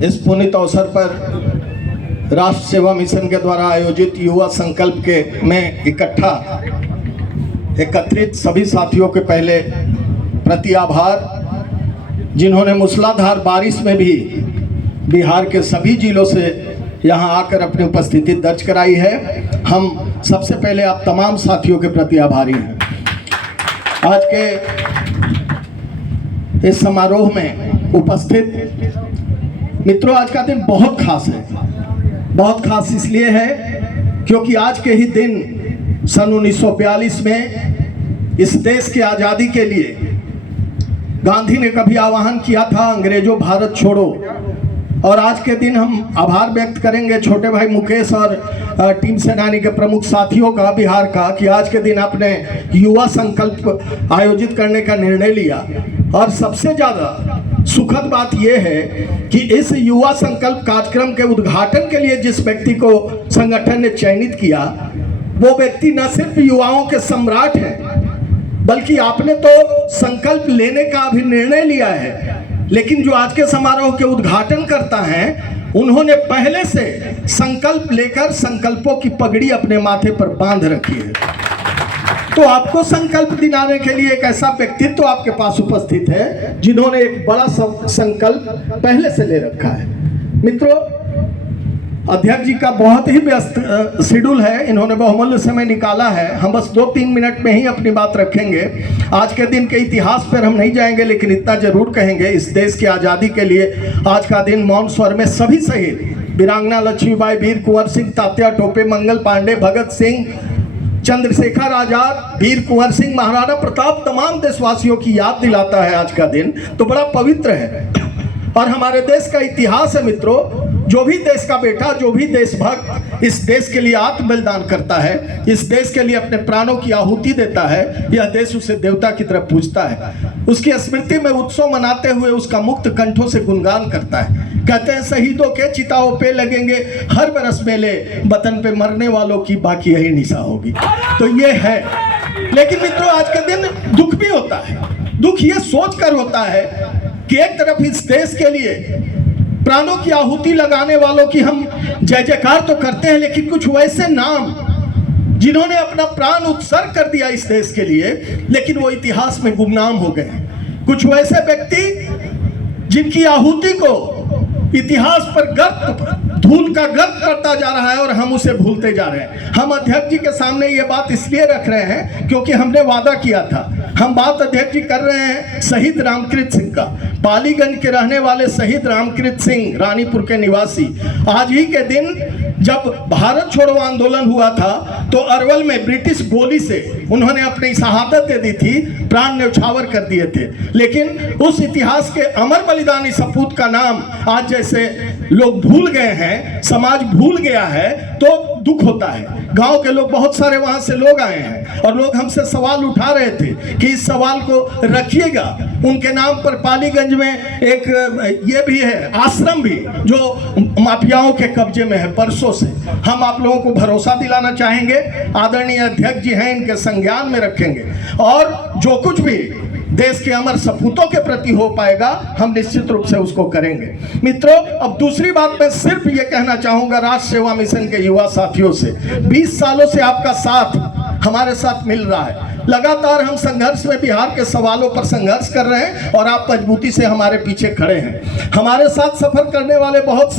इस पुनीत अवसर पर राष्ट्र सेवा मिशन के द्वारा आयोजित युवा संकल्प के में एकत्रित सभी साथियों के पहले प्रति आभार, जिन्होंने मूसलाधार बारिश में भी बिहार के सभी जिलों से यहां आकर अपनी उपस्थिति दर्ज कराई है। हम सबसे पहले आप तमाम साथियों के प्रति आभारी हैं। आज के इस समारोह में उपस्थित मित्रों, आज का दिन बहुत खास है। बहुत खास इसलिए है क्योंकि आज के ही दिन सन 1942 में इस देश की आज़ादी के लिए गांधी ने कभी आह्वान किया था, अंग्रेजों भारत छोड़ो। और आज के दिन हम आभार व्यक्त करेंगे छोटे भाई मुकेश और टीम सेनानी के प्रमुख साथियों का, बिहार का, कि आज के दिन आपने युवा संकल्प आयोजित करने का निर्णय लिया। और सबसे ज़्यादा सुखद बात यह है कि इस युवा संकल्प कार्यक्रम के उद्घाटन के लिए जिस व्यक्ति को संगठन ने चयनित किया, वो व्यक्ति न सिर्फ युवाओं के सम्राट हैं, बल्कि आपने तो संकल्प लेने का अभी निर्णय लिया है, लेकिन जो आज के समारोह के उद्घाटन करता है, उन्होंने पहले से संकल्प लेकर संकल्पों की पगड़ी अपने माथे पर बांध रखी है। तो आपको संकल्प दिलाने के लिए एक ऐसा व्यक्तित्व आपके पास उपस्थित है जिन्होंने एक बड़ा संकल्प पहले से ले रखा है। मित्रों, अध्यक्ष जी का बहुत ही व्यस्त शेड्यूल है, इन्होंने बहुमूल्य समय निकाला है। हम बस 2-3 मिनट में ही अपनी बात रखेंगे। आज के दिन के इतिहास पर हम नहीं जाएंगे, लेकिन इतना जरूर कहेंगे, इस देश की आज़ादी के लिए आज का दिन मौन स्वर में सभी शहीद वीरांगना लक्ष्मीबाई, वीर कुंवर सिंह, तात्या टोपे, मंगल पांडे, भगत सिंह, चंद्रशेखर आजाद, वीर कुंवर सिंह, महाराणा प्रताप, तमाम देशवासियों की याद दिलाता है। आज का दिन तो बड़ा पवित्र है और हमारे देश का इतिहास है। मित्रों, जो भी देश का बेटा, जो भी देशभक्त इस देश के लिए आत्म बलिदान करता है, इस देश के लिए अपने प्राणों की आहुति देता है, यह देश उसे देवता की तरफ पूजता है। उसकी स्मृति में उत्सव मनाते हुए उसका मुक्त कंठों से गुणगान करता है। कहते हैं, शहीदों के चिताओं पे लगेंगे हर बरस मेले, वतन पे मरने वालों की बाकी यही निशा होगी। तो ये है। लेकिन मित्रों, आज के दिन दुख भी होता है। दुख ये सोच कर होता है कि एक तरफ इस देश के लिए प्राणों की आहुति लगाने वालों की हम जय जयकार तो करते हैं, लेकिन कुछ वैसे नाम जिन्होंने अपना प्राण उत्सर्ग कर दिया इस देश के लिए, लेकिन वो इतिहास में गुमनाम हो गए। कुछ वैसे व्यक्ति जिनकी आहुति को इतिहास पर धूल का गर्त करता जा रहा है और हम उसे भूलते जा रहे हैं। हम अध्यक्ष जी के सामने ये बात इसलिए रख रहे हैं क्योंकि हमने वादा किया था। हम बात अध्यक्ष जी कर रहे हैं शहीद रामकृत सिंह का, पालीगंज के रहने वाले शहीद रामकृत सिंह, रानीपुर के निवासी। आज ही के दिन जब भारत छोड़ो आंदोलन हुआ था तो अरवल में ब्रिटिश गोली से उन्होंने अपनी शहादत दे दी थी, प्राण न्यौछावर कर दिए थे। लेकिन उस इतिहास के अमर बलिदानी सपूत का नाम आज जैसे लोग भूल गए हैं, समाज भूल गया है, तो दुख होता है। गांव के लोग, बहुत सारे वहां से लोग आए हैं और लोग हमसे सवाल उठा रहे थे कि इस सवाल को रखिएगा। उनके नाम पर पालीगंज में एक ये भी है आश्रम भी, जो माफियाओं के कब्जे में है परसों से। हम आप लोगों को भरोसा दिलाना चाहेंगे, आदरणीय अध्यक्ष जी हैं, इनके संज्ञान में रखेंगे और जो कुछ भी देश के अमर सपूतों के प्रति हो पाएगा, हम निश्चित रूप से उसको करेंगे। मित्रों, अब दूसरी बात मैं सिर्फ ये कहना चाहूंगा राष्ट्र सेवा मिशन के युवा साथियों से, 20 सालों से आपका साथ हमारे साथ मिल रहा है। लगातार हम संघर्ष में बिहार के सवालों पर संघर्ष कर रहे हैं और आप मजबूती से हमारे पीछे खड़े हैं। हमारे साथ सफर करने वाले बहुत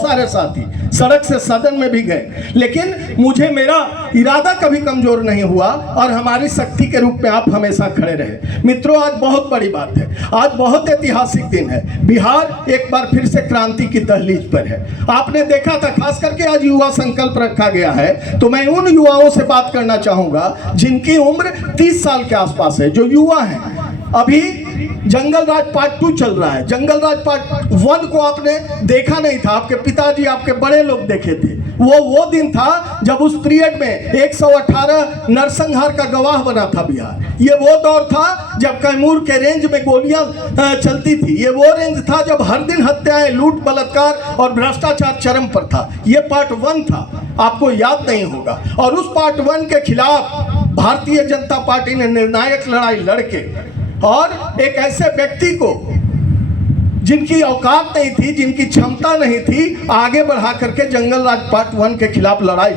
सारे साथी सड़क से सदन में भी गए, लेकिन मुझे मेरा इरादा कभी कमजोर नहीं हुआ और हमारी शक्ति के रूप में आप हमेशा खड़े रहे। मित्रों, आज बहुत बड़ी बात है, आज बहुत ऐतिहासिक दिन है। बिहार एक बार फिर से क्रांति की दहलीज पर है। आपने देखा था, खास करके आज युवा संकल्प रखा गया है, तो मैं उन युवाओं से बात करना चाहूंगा जिनकी उम्र 30 साल के आसपास है, जो युवा हैं। अभी जंगल राज पार्ट 2 चल रहा है। जंगल राज पार्ट 1 को आपने देखा नहीं था, आपके पिताजी आपके बड़े लोग देखे थे। वो दिन था जब उस पीरियड में 118 नरसंहार का गवाह बना था बिहार। ये वो दौर था जब कैमूर के रेंज में गोलियां चलती थी। ये वो रेंज था जब हर दिन हत्याएं, लूट, बलात्कार और भ्रष्टाचार चरम पर था। ये पार्ट 1 था, आपको याद नहीं होगा। और उस पार्ट 1 के खिलाफ भारतीय जनता पार्टी ने निर्णायक लड़ाई लड़के और एक ऐसे व्यक्ति को जिनकी औकात नहीं थी, जिनकी क्षमता नहीं थी, आगे बढ़ा करके जंगल राज पार्ट 1 के खिलाफ लड़ाई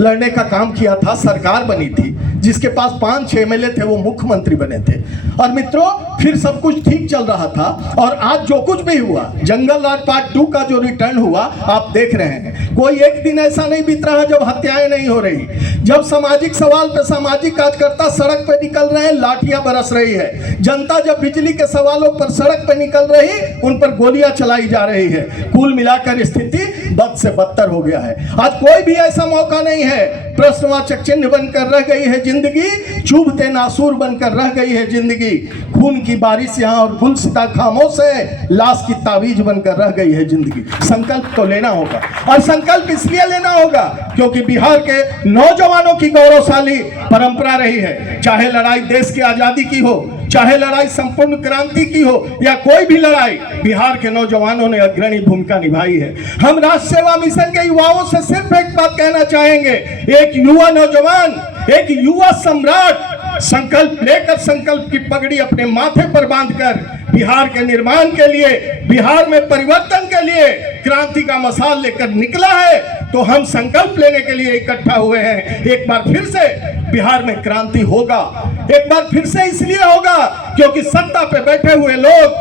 लड़ने का काम किया था। सरकार बनी थी, जिसके पास 5-6 एमएलए थे, वो मुख्यमंत्री बने थे। और मित्रों, फिर सब कुछ ठीक चल रहा था। और आज जो कुछ भी हुआ, जंगल राज पार्ट 2 का जो रिटर्न हुआ, आप देख रहे हैं। कोई एक दिन ऐसा नहीं बीत रहा जब हत्याएं नहीं हो रही, जब सामाजिक सवाल पे सामाजिक कार्यकर्ता सड़क पे निकल रहे हैं, लाठियां बरस रही है। जनता जब बिजली के सवालों पर सड़क पे निकल रही, उन पर गोलियां चलाई जा रही है। कुल मिलाकर स्थिति बद से बदतर हो गया है। आज कोई भी ऐसा मौका नहीं है। प्रश्नवाचक चिन्ह बनकर रह गई है जिंदगी, चुभते नासूर बनकर रह गई है जिंदगी। खून की बारिश यहाँ और गुलसिता खामोश है, लाश की तावीज बनकर रह गई है जिंदगी। संकल्प तो लेना होगा, और संकल्प इसलिए लेना होगा क्योंकि बिहार के नौजवानों की गौरवशाली परंपरा रही है। चाहे लड़ाई देश की आजादी की हो, चाहे लड़ाई संपूर्ण क्रांति की हो, या कोई भी लड़ाई, बिहार के नौजवानों ने अग्रणी भूमिका निभाई है। हम राष्ट्र सेवा मिशन के युवाओं से सिर्फ एक बात कहना चाहेंगे, एक युवा नौजवान, एक युवा सम्राट संकल्प लेकर, संकल्प की पगड़ी अपने माथे पर बांधकर बिहार के निर्माण के लिए, बिहार में परिवर्तन के लिए क्रांति का मशाल लेकर निकला है। तो हम संकल्प लेने के लिए इकट्ठा हुए हैं। एक बार फिर से बिहार में क्रांति होगा। एक बार फिर से इसलिए होगा क्योंकि सत्ता पे बैठे हुए लोग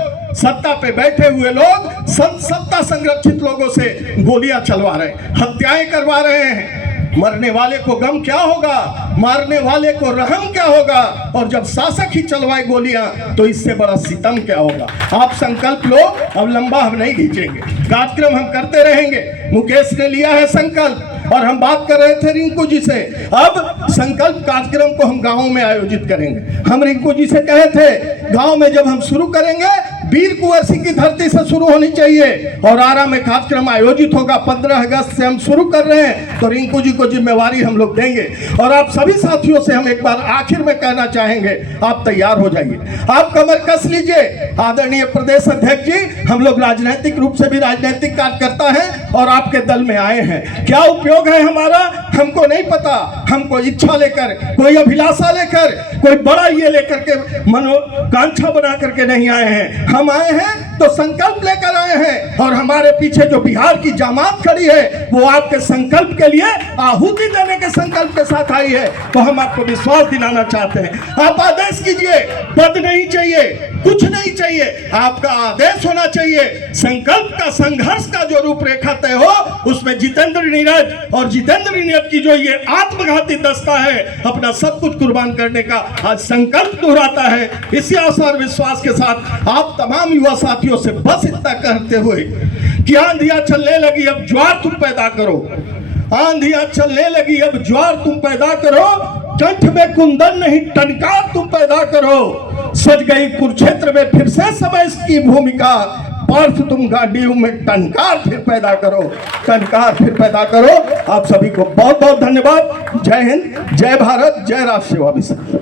सत्ता संरक्षित लोगों से गोलियां चलवा रहे हैं, हत्याएं करवा रहे हैं। मरने वाले को गम क्या होगा, मारने वाले को रहम क्या होगा, और जब शासक ही चलवाए गोलियां तो इससे बड़ा सितम क्या होगा। आप संकल्प लो, अब लंबा हम नहीं खींचेंगे, कार्यक्रम हम करते रहेंगे। मुकेश ने लिया है संकल्प, और हम बात कर रहे थे रिंकू जी से। अब संकल्प कार्यक्रम को हम गाँव में आयोजित करेंगे। हम रिंकू जी से कहे थे, गाँव में जब हम शुरू करेंगे, वीर कुंवर सिंह की धरती से शुरू होनी चाहिए, और आरा में कार्यक्रम आयोजित होगा। 15 अगस्त से हम शुरू कर रहे हैं, तो रिंकू जी को जिम्मेवारी हम लोग देंगे। और आप सभी साथियों से हम एक बार आखिर में कहना चाहेंगे, आप तैयार हो जाइए, आप कमर कस लीजिए। आदरणीय प्रदेश अध्यक्ष जी, हम लोग राजनीतिक रूप से भी राजनीतिक कार्यकर्ता हैं और आपके दल में आए हैं। क्या उपयोग है हमारा, हमको नहीं पता। हम कोई इच्छा लेकर, कोई अभिलाषा लेकर, कोई बड़ा ये लेकर के मनोकांक्षा बना करके नहीं आए हैं। हम आए हैं तो संकल्प लेकर आए हैं, और हमारे पीछे जो बिहार की जमात खड़ी है, वो आपके संकल्प के लिए आहुति देने के संकल्प के साथ आई है। तो हम आपको विश्वास दिलाना चाहते हैं। आप आदेश कीजिए, पद नहीं चाहिए, कुछ नहीं चाहिए, आपका आदेश होना चाहिए। संकल्प का, संघर्ष का जो रूपरेखा तय हो, उसमें जितेंद्र नीरज और जितेंद्र नीरज की जो ये आत्मघाती दस्ता है, अपना सब कुछ कुर्बान करने का आज संकल्प दोहराता है। इसी आशा और विश्वास के साथ आप तमाम युवा साथियों से बस इतना कहते हुए कि आंधियां चलने लगी, अब ज्वार तुम पैदा करो। आंधियां चलने लगी, अब ज्वार तुम पैदा करो। कंठ में कुंदन नहीं, टनकार तुम पैदा करो। सज गई कुरुक्षेत्र में फिर से समय की भूमिका। पार्थ तुम गाड़ियों में टनकार फिर पैदा करो, टनकार फिर पैदा करो। आप सभी को बहुत बहुत धन्यवाद। जय हिंद, जय भारत, जय राष्ट्र सेवा मिशन।